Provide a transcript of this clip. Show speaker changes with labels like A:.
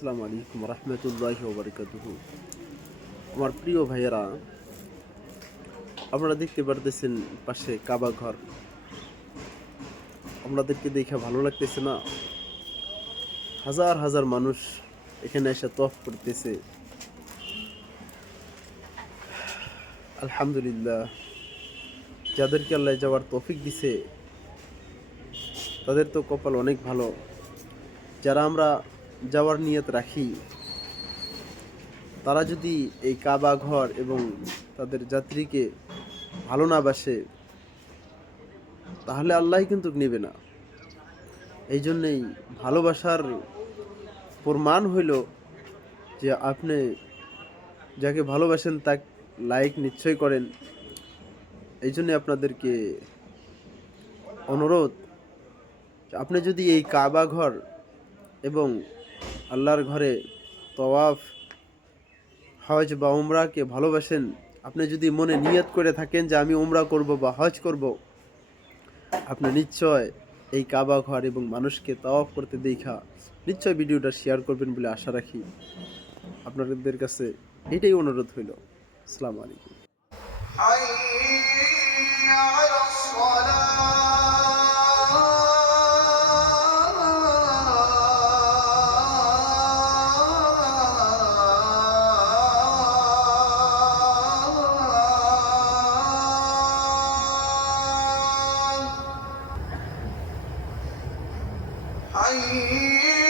A: আসসালামু আলাইকুম রহমতুল্লাহ ওবরকাতুহ আমার প্রিয় ভাইয়েরা, আপনারা দেখতে পারতেছেন পাশে কাবা ঘর। আপনাদেরকে দেখে ভালো লাগতেছে না? হাজার হাজার মানুষ এখানে এসে তফ করতেছে। আলহামদুলিল্লাহ, যাদেরকে আল্লাহ যাওয়ার তৌফিক দিছে, তাদের তো কপাল অনেক ভালো। যারা আমরা যাওয়ার নিয়ত রাখি। তারা যদি এই কাবা ঘর এবং তাদের যাত্রীকে ভালো না বাসে, তাহলে আল্লাহ কিন্তু নেবে না। এই জন্যেই ভালোবাসার প্রমাণ হইল যে আপনি যাকে ভালোবাসেন তা লাইক নিশ্চয় করেন। এই জন্যে আপনাদেরকে অনুরোধ আপনি যদি এই কাবা ঘর এবং আল্লাহর ঘরে তওয়াফ, হজ বা উমরাকে ভালোবাসেন, আপনি যদি মনে নিয়ত করে থাকেন যে আমি উমরা করব বা হজ করব, আপনি নিশ্চয় এই কাবা ঘর এবং মানুষকে তওয়াফ করতে দেখা, নিশ্চয় ভিডিওটা শেয়ার করবেন বলে আশা রাখি। আপনাদের কাছে এটাই অনুরোধ হইল। আসসালামু আলাইকুম।
B: أن